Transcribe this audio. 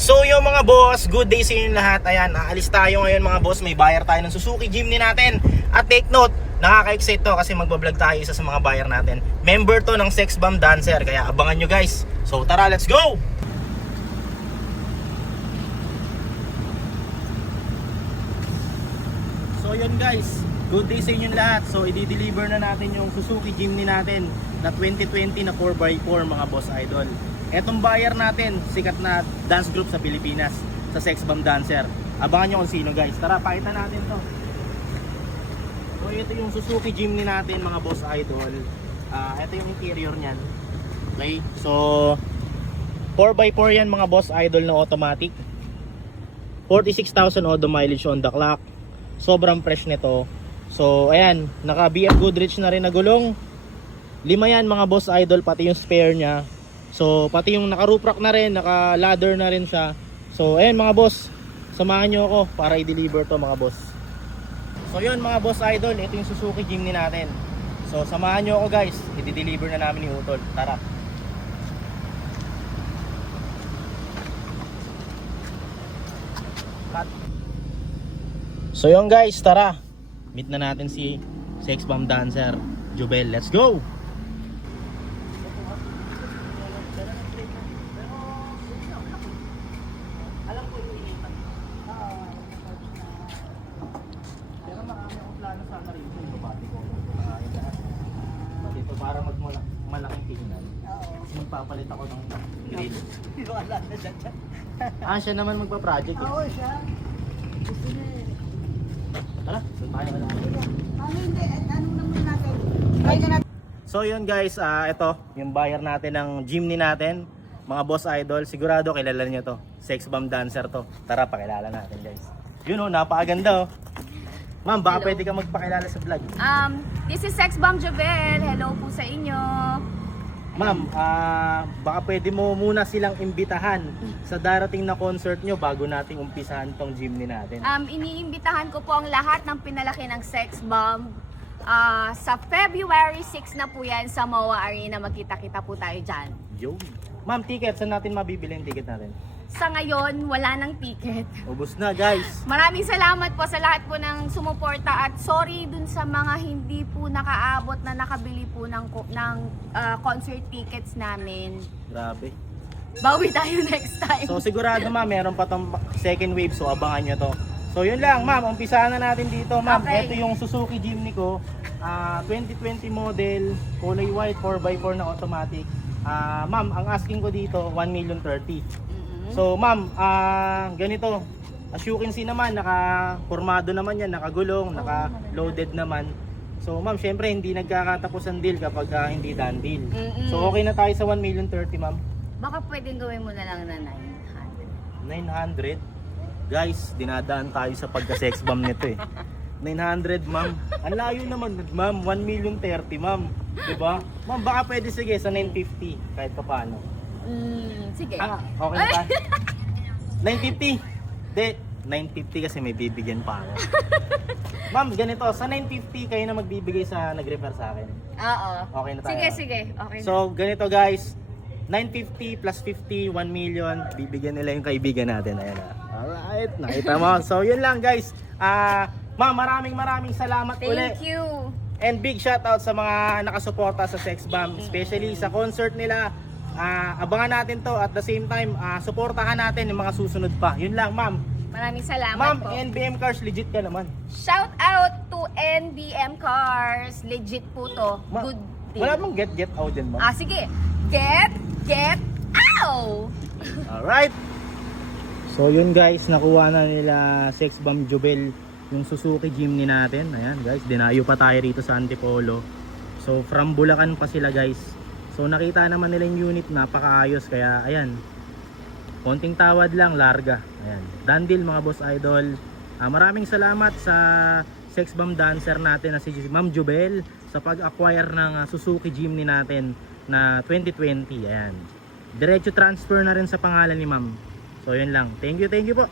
So yung mga boss, good day sa inyo lahat. Ayan, aalis tayo ngayon mga boss. May buyer tayo ng Suzuki Jimny natin. At take note, nakaka-excite to kasi magbablog tayo isa sa mga buyer natin. Member to ng Sex Bomb Dancer, kaya abangan nyo guys. So tara, let's go! So yun guys, good day sa inyo lahat. So i-deliver na natin yung Suzuki Jimny natin na 2020 na 4x4 mga boss idol. Etong buyer natin, sikat na dance group sa Pilipinas, sa Sex Bomb Dancer. Abangan nyo kung sino guys. Tara, pakita natin to. So ito yung Suzuki Jimny natin mga boss idol. Ito yung interior nyan. Okay, so 4x4 yan mga boss idol na automatic. 46,000 odo mileage on the clock. Sobrang fresh nito. So ayan, naka BF Goodrich na rin na gulong. 5 yan mga boss idol, pati yung spare nya. So pati yung naka roof rack na rin, naka ladder na rin siya. So ayan mga boss, samahan nyo ako para i-deliver to mga boss. So yun mga boss idol, ito yung Suzuki Jimny natin. So samahan nyo ako guys, i-deliver na namin ni Utol. Tara. Cut. So yun guys, tara. Meet na natin si Sex Bomb Dancer, Jubel. Let's go! Dito para malaking tingnan. Magpapalit ako ng grill. Siya naman magpa-project. Oo, siya. Gusto niya eh. Tara, doon tayo wala. Ano hindi? Ano naman natin? Try ka natin. So yun guys, ito yung buyer natin ng Jimny natin. Mga boss idol, sigurado kilala niyo to. Sex Bomb Dancer to. Tara, pakilala natin guys. Yun napakaganda oh. Ma'am, baka pwede ka magpakilala sa vlog. This is Sex Bomb Jubel. Hello po sa inyo. Ma'am, baka pwede mo muna silang imbitahan sa darating na concert nyo bago nating umpisahan tong Jimny natin. Iniimbitahan ko po ang lahat ng pinalaki ng Sex Bomb. Sa February 6 na po yan sa MOA Arena. Magkita-kita po tayo dyan. Yo. Ma'am, ticket, saan natin mabibili yung ticket natin? Sa ngayon, wala ng ticket. Ubus na guys. Maraming salamat po sa lahat po ng sumuporta at sorry dun sa mga hindi po nakaabot na nakabili po ng concert tickets namin. Grabe. Bawi tayo next time. So sigurado ma'am, meron pa tong second wave, so abangan nyo to. So yun lang ma'am, umpisahan na natin dito ma'am. Okay. Ito yung Suzuki Jimny ko, 2020 model, kulay white, 4x4 na automatic. Ma'am, ang asking ko dito, 1,030,000. So ma'am, ganito, as you can see naman, naka-formado naman yan, nakagulong, naka-loaded naman. So ma'am, syempre hindi nagkakatapos ang deal kapag hindi done deal. So okay na tayo sa 1,030,000 ma'am. Baka pwedeng gawin mo na lang na 900. 900? Guys, dinadaan tayo sa pagka-sex bomb nito eh. 900 ma'am. Ang layo naman ma'am, 1,030,000 ma'am. Diba? Ma'am, baka pwede sige sa 950 kahit pa paano. Sige. Okay na ba? 950? Hindi, 950 kasi may bibigyan pa ako. Ma'am, ganito, sa 950 kayo na magbibigay sa nag-refer sa akin. Oo. Okay na tayo. Sige. Okay na. So, ganito guys, 950 plus 50, 1 million, bibigyan nila yung kaibigan natin. Ayan na. Alright, nakita mo. So, yun lang guys. Ma'am, maraming salamat ulit. Thank you. And big shout out sa mga nakasuporta sa Sex Bomb, especially sa concert nila. Abangan natin to at the same time, suportahan natin yung mga susunod pa. Yun lang ma'am. Maraming salamat Ma'am, po. NBM Cars, legit ka naman. Shout out to NBM Cars. Legit po to. Good deal. Wala mong get out din ma'am. Sige. Get out! Alright. So yun guys, nakuha na nila Sex Bomb Jubel yung Suzuki Jimny natin. Ayan guys, dinayo pa tayo rito sa Antipolo. So from Bulacan pa sila guys. So nakita naman nila yung unit, napakaayos, kaya ayan, konting tawad lang, larga. Ayan, done deal mga boss idol. Maraming salamat sa Sex Bomb Dancer natin na si Ma'am Jubel sa pag-acquire ng Suzuki Jimny natin na 2020. Ayan, diretso transfer na rin sa pangalan ni ma'am. So yun lang, thank you po.